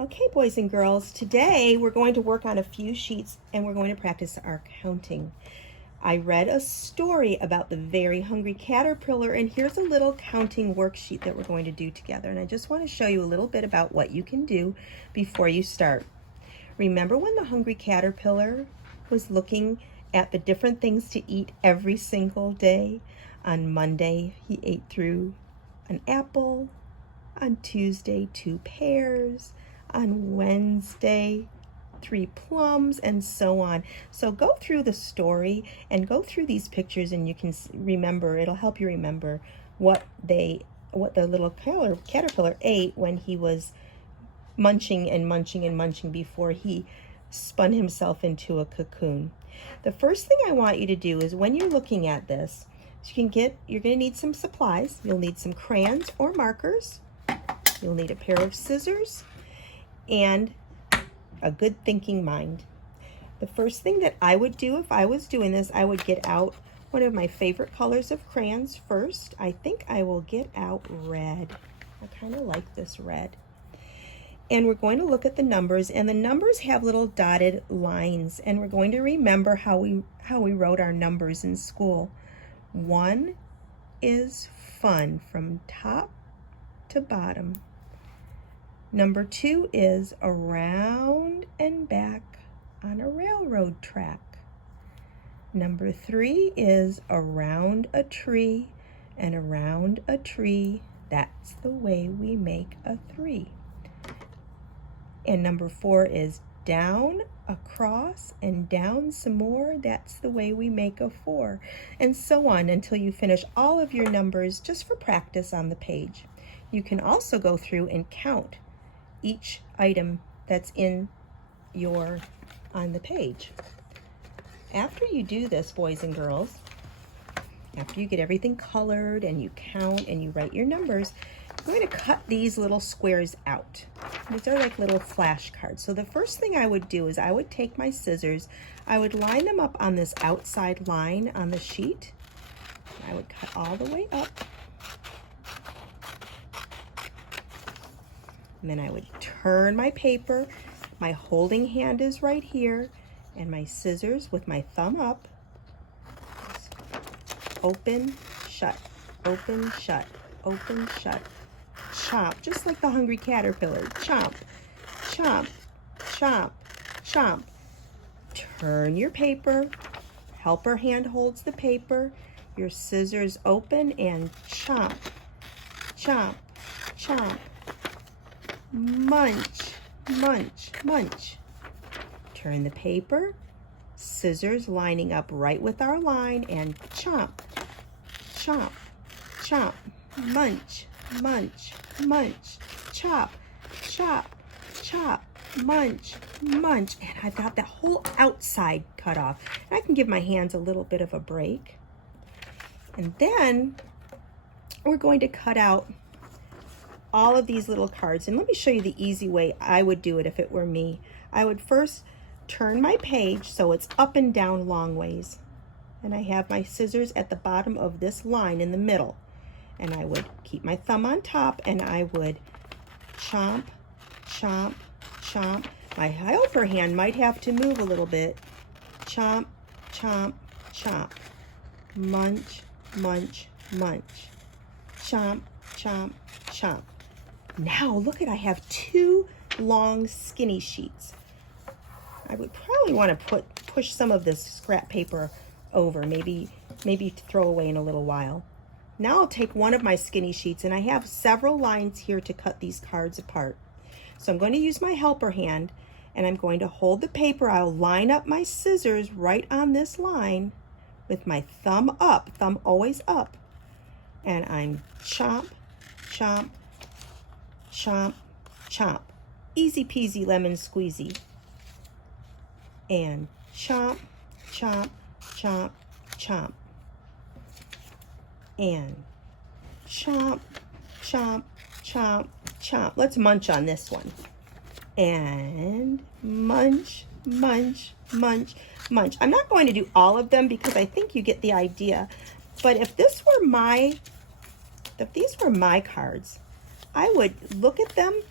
Okay, boys and girls, today we're going to work on a few sheets and we're going to practice our counting. I read a story about the very hungry caterpillar, and here's a little counting worksheet that we're going to do together. And I just want to show you a little bit about what you can do before you start. Remember when the hungry caterpillar was looking at the different things to eat every single day? On Monday, he ate through an apple. On Tuesday, 2 pears. On Wednesday, 3 plums, and so on. So go through the story and go through these pictures, and you can remember, it'll help you remember what the little caterpillar ate when he was munching and munching and munching before he spun himself into a cocoon. The first thing I want you to do is, when you're looking at this, you're going to need some supplies. You'll need some crayons or markers. You'll need a pair of scissors and a good thinking mind. The first thing that I would do if I was doing this, I would get out one of my favorite colors of crayons first. I think I will get out red. I kind of like this red. And we're going to look at the numbers, and the numbers have little dotted lines, and we're going to remember how we wrote our numbers in school. 1 is fun from top to bottom. Number 2 is around and back on a railroad track. Number 3 is around a tree and around a tree. That's the way we make a 3. And number 4 is down, across, and down some more. That's the way we make a 4. And so on until you finish all of your numbers, just for practice on the page. You can also go through and count each item that's on the page. After you do this, boys and girls, after you get everything colored and you count and you write your numbers, I'm going to cut these little squares out. These are like little flashcards. So the first thing I would do is I would take my scissors, I would line them up on this outside line on the sheet. I would cut all the way up. And then I would turn my paper. My holding hand is right here, and my scissors with my thumb up. Open, shut, open, shut, open, shut. Chomp, just like the hungry caterpillar. Chomp, chomp, chomp, chomp. Turn your paper. Helper hand holds the paper. Your scissors open and chomp, chomp, chomp. Munch, munch, munch. Turn the paper, scissors lining up right with our line, and chomp, chomp, chomp. Munch, munch, munch. Chop, chop, chop. Munch, munch. And I've got the whole outside cut off. And I can give my hands a little bit of a break. And then we're going to cut out all of these little cards. And let me show you the easy way I would do it if it were me. I would first turn my page so it's up and down long ways. And I have my scissors at the bottom of this line in the middle. And I would keep my thumb on top, and I would chomp, chomp, chomp. My helper hand might have to move a little bit. Chomp, chomp, chomp. Munch, munch, munch. Chomp, chomp, chomp. Now look at, I have 2 long skinny sheets. I would probably want to push some of this scrap paper over, maybe to throw away in a little while. Now I'll take one of my skinny sheets, and I have several lines here to cut these cards apart. So I'm going to use my helper hand, and I'm going to hold the paper. I'll line up my scissors right on this line with my thumb up, thumb always up, and I'm chomp, chomp, chomp, chomp. Easy peasy lemon squeezy. And chomp, chomp, chomp, chomp. And chomp, chomp, chomp, chomp. Let's munch on this one. And munch, munch, munch, munch. I'm not going to do all of them because I think you get the idea. But if these were my cards, I would look at them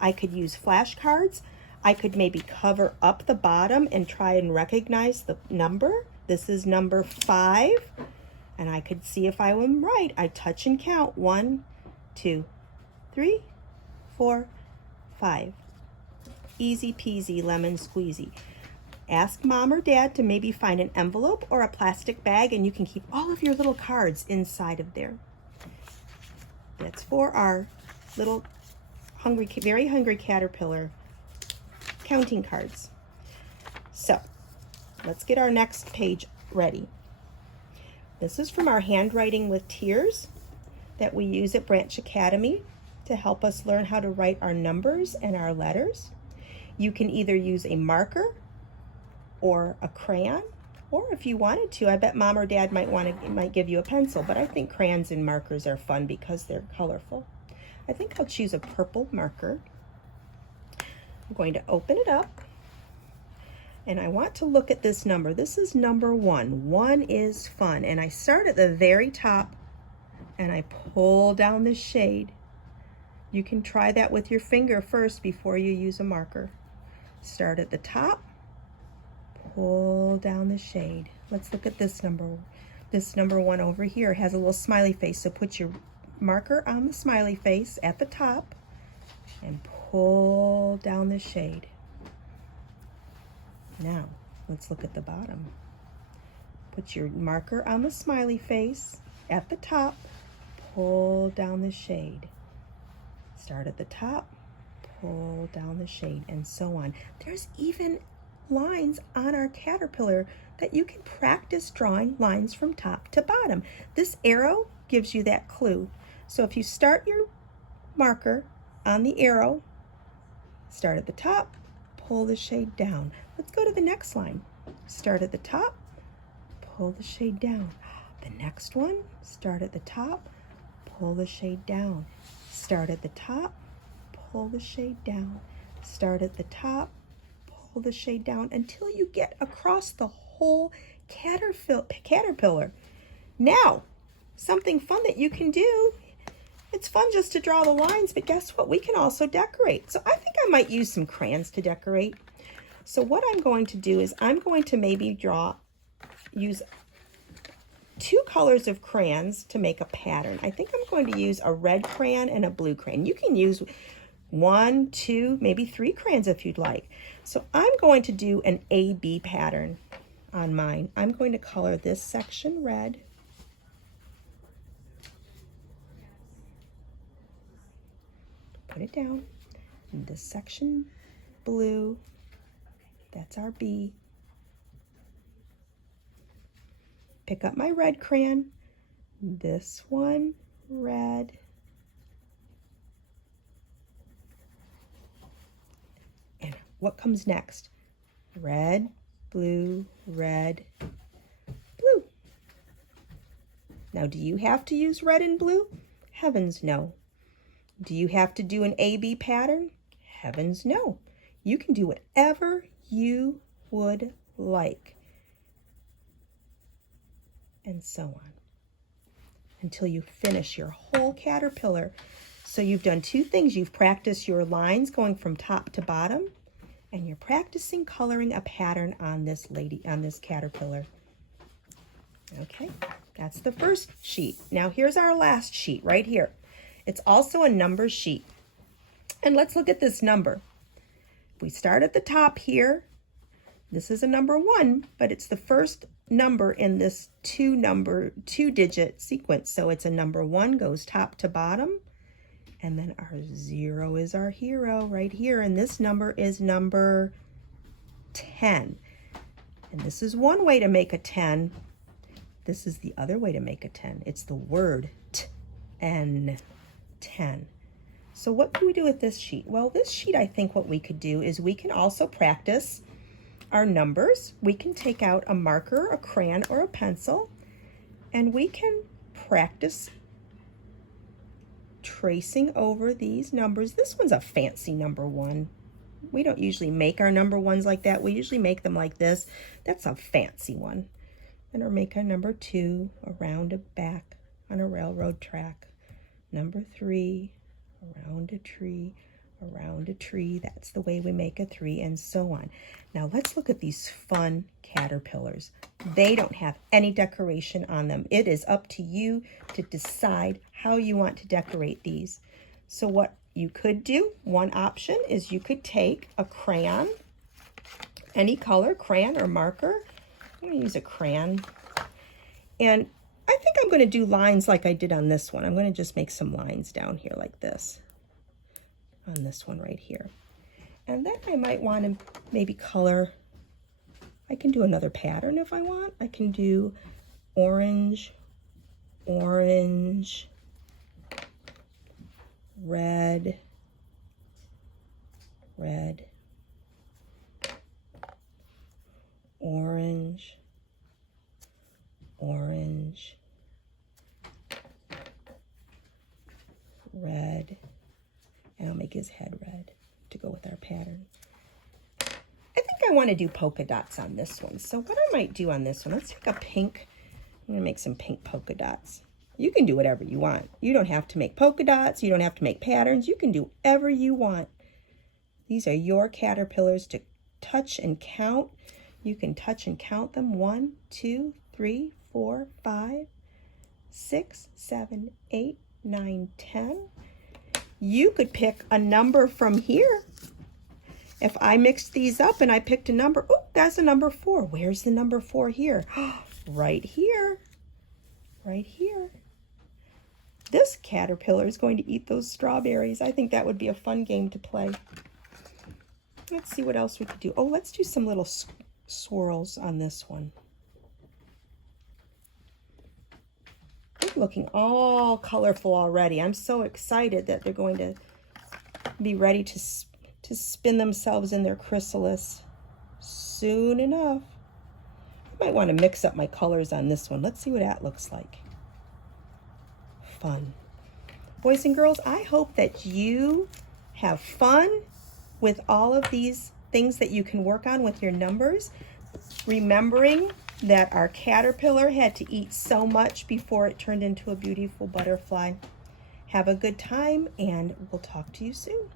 I could use flashcards. I could maybe cover up the bottom and try and recognize the number. This is number 5, and I could see if I am right. I touch and count 1, 2, 3, 4, 5. Easy peasy lemon squeezy. Ask mom or dad to maybe find an envelope or a plastic bag, and you can keep all of your little cards inside of there. That's for our little hungry, very hungry caterpillar counting cards. So let's get our next page ready. This is from our Handwriting with Tears that we use at Branch Academy to help us learn how to write our numbers and our letters. You can either use a marker or a crayon, or if you wanted to, I bet mom or dad might give you a pencil, but I think crayons and markers are fun because they're colorful. I think I'll choose a purple marker. I'm going to open it up, and I want to look at this number. This is number 1. 1 is fun, and I start at the very top and I pull down the shade. You can try that with your finger first before you use a marker. Start at the top, pull down the shade. Let's look at this number. This number 1 over here has a little smiley face, so put your marker on the smiley face at the top and pull down the shade. Now, let's look at the bottom. Put your marker on the smiley face at the top, pull down the shade. Start at the top, pull down the shade, and so on. There's even lines on our caterpillar that you can practice drawing lines from top to bottom. This arrow gives you that clue. So if you start your marker on the arrow, start at the top, pull the shade down. Let's go to the next line. Start at the top, pull the shade down. The next one, start at the top, pull the shade down. Start at the top, pull the shade down. Start at the top, pull the shade down until you get across the whole caterpillar. Now, something fun that you can do. It's fun just to draw the lines, but guess what? We can also decorate. So I think I might use some crayons to decorate. So what I'm going to do is I'm going to maybe use 2 colors of crayons to make a pattern. I think I'm going to use a red crayon and a blue crayon. You can use 1, 2, maybe 3 crayons if you'd like. So I'm going to do an A-B pattern on mine. I'm going to color this section red. Put it down. And this section blue. That's our B. Pick up my red crayon. This one red. And what comes next? Red, blue, red, blue. Now, do you have to use red and blue? Heavens no. Do you have to do an A-B pattern? Heavens no. You can do whatever you would like. And so on. Until you finish your whole caterpillar. So you've done 2 things. You've practiced your lines going from top to bottom, and you're practicing coloring a pattern on this caterpillar. Okay, that's the first sheet. Now here's our last sheet right here. It's also a number sheet. And let's look at this number. If we start at the top here, this is a number 1, but it's the first number in this 2-digit sequence. So it's a number 1, goes top to bottom, and then our 0 is our hero right here, and this number is number 10. And this is one way to make a 10. This is the other way to make a 10. It's the word T-N, 10. So what can we do with this sheet? Well, this sheet, I think what we could do is we can also practice our numbers. We can take out a marker, a crayon, or a pencil, and we can practice tracing over these numbers. This one's a fancy number 1. We don't usually make our number 1s like that. We usually make them like this. That's a fancy one. And or make a number 2 around a back on a railroad track. Number 3 around a tree. around a tree. That's the way we make a 3, and so on. Now let's look at these fun caterpillars. They don't have any decoration on them. It is up to you to decide how you want to decorate these. So what you could do, one option is you could take a crayon, any color, crayon or marker. I'm going to use a crayon. And I think I'm going to do lines like I did on this one. I'm going to just make some lines down here like this on this one right here. And then I might want to maybe color, I can do another pattern if I want. I can do orange, orange, red, red, orange, orange, red, and I'll make his head red to go with our pattern. I think I want to do polka dots on this one. So what I might do on this one, let's take a pink. I'm going to make some pink polka dots. You can do whatever you want. You don't have to make polka dots. You don't have to make patterns. You can do whatever you want. These are your caterpillars to touch and count. You can touch and count them. 1, 2, 3, 4, 5, 6, 7, 8, 9, 10. You could pick a number from here. If I mixed these up and I picked a number, oh, that's a number 4. Where's the number 4 here? Right here. Right here. This caterpillar is going to eat those strawberries. I think that would be a fun game to play. Let's see what else we could do. Oh, let's do some little swirls on this one. They're looking all colorful already. I'm so excited that they're going to be ready to spin themselves in their chrysalis soon enough. I might want to mix up my colors on this one. Let's see what that looks like. Fun. Boys and girls, I hope that you have fun with all of these things that you can work on with your numbers, remembering that our caterpillar had to eat so much before it turned into a beautiful butterfly. Have a good time, and we'll talk to you soon.